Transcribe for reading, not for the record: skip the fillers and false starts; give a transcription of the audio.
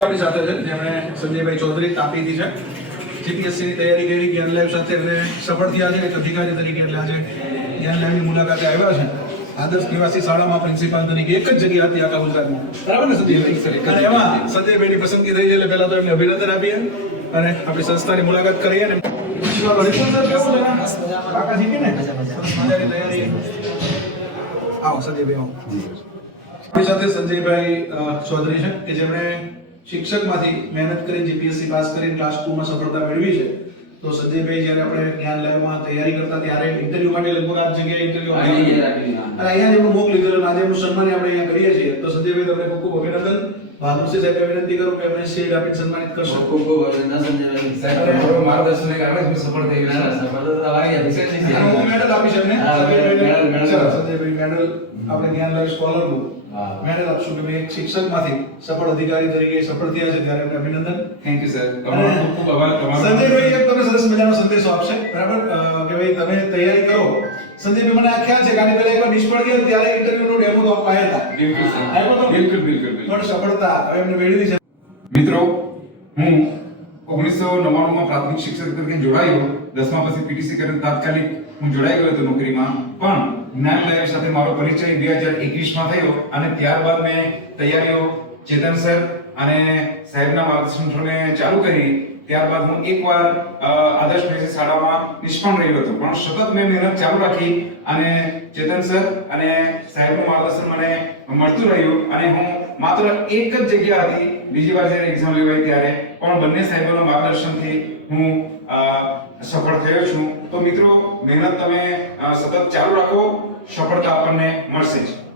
આપણી સાથે છે જેમણે સંજયભાઈ ચૌધરી તાપીથી છે જીપીએસસી ની તૈયારી કરી જ્ઞાન લેબ સાથે અને સફળ થયા છે એક અધિકારી તરીકે એટલે આજે જ્ઞાન લેબની મુલાકાતે આવ્યા છે આદર્શ નિવાસી શાળામાં પ્રિન્સિપાલ તરીકે એક જ જગ્યા હતી આખા ગુજરાતમાં બરાબર ને સંજયભાઈ અને એમાં સંજયભાઈની પસંદગી થઈ છે એટલે પહેલા તો એમને અભિનંદન આપીએ અને આપણી સંસ્થાની મુલાકાત કરીએ ને આવો સંજયભાઈ આવો આપણી સાથે સંજયભાઈ ચૌધરી છે કે જેમણે શિક્ષકમાંથી મહેનત કરી જીપીએસસી પાસ કરીને ક્લાસ 2 માં સફળતા મેળવી છે તો સંજયભાઈ જ્યારે આપણે જ્ઞાન લેબમાં તૈયારી કરતા ત્યારે ઇન્ટરવ્યુ માટે લગભગ આ જગ્યાએ ઇન્ટરવ્યુ અને અહીંયા એમનું મોક લીધેલો અને આજે એમનું સન્માન આપણે અહીંયા કરીએ છીએ તો સંજયભાઈ તમને ખૂબ ખૂબ અભિનંદન બહાદુરસિંહ સાહેબ વિનંતી કરું કે એમને શેડ આપીને સન્માનિત કરશો ખૂબ ખૂબ અભિનંદન સંજયભાઈ સાહેબ તમારું માર્ગદર્શનને કારણે જ સફળ થઈ ગયા સફળતા તમારી અભિષેકની છે હું મેડલ આપીશ એમને સંજયભાઈ મેડલ આપણે જ્ઞાન લેબ સ્કોલરનું મેડલ આપશું કે ભાઈ એક શિક્ષકમાંથી સફળ અધિકારી તરીકે સફળ થયા છે ત્યારે એમને અભિનંદન થેન્ક યુ સર તમારો ખૂબ ખૂબ આભાર તમારો સંજયભાઈ એક તમને સરસ મજાનો સંદેશો આપશે બરાબર કે ભાઈ તમે તૈયારી કરો સંજયભાઈ મને આ ખ્યાલ છે કે આની પહેલા એકવાર નિષ્ફળ ગયા ત્યારે ઇન્ટરવ્યુનો ડેમો તો આપ્યા હતા બિલકુલ સર આવ્યો તો બિલકુલ પણ સફળતા એમને મેળવી છે મિત્રો હું 1999 માં પ્રાથમિક શિક્ષક તરીકે જોડાયો 10મા પછી પીટીસી કરીને તાત્કાલિક હું જોડાઈ ગયો હતો નોકરીમાં પણ જ્ઞાન લેબ સાથે મારો પરિચય 2021 માં થયો અને ત્યારબાદ મેં તૈયારીઓ ચેતન સર અને સાહેબના માર્ગદર્શન હેઠળ ચાલુ કરી ત્યારબાદ હું એકવાર આદર્શ નિવાસી શાળામાં નિષ્ફળ રહ્યો હતો પણ સતત મેં મહેનત ચાલુ રાખી અને ચેતન સર અને સાહેબનું માર્ગદર્શન મને મળતું રહ્યું અને હું માત્ર એક જ જગ્યા હતી બીજી વાર જ્યારે એક્ઝામ લેવાઈ ત્યારે પણ બંને સાહેબોના માર્ગદર્શનથી હું સફળ થયો છું તો મિત્રો મહેનત તમે સતત ચાલુ રાખો સફળતા આપણને મળશે જ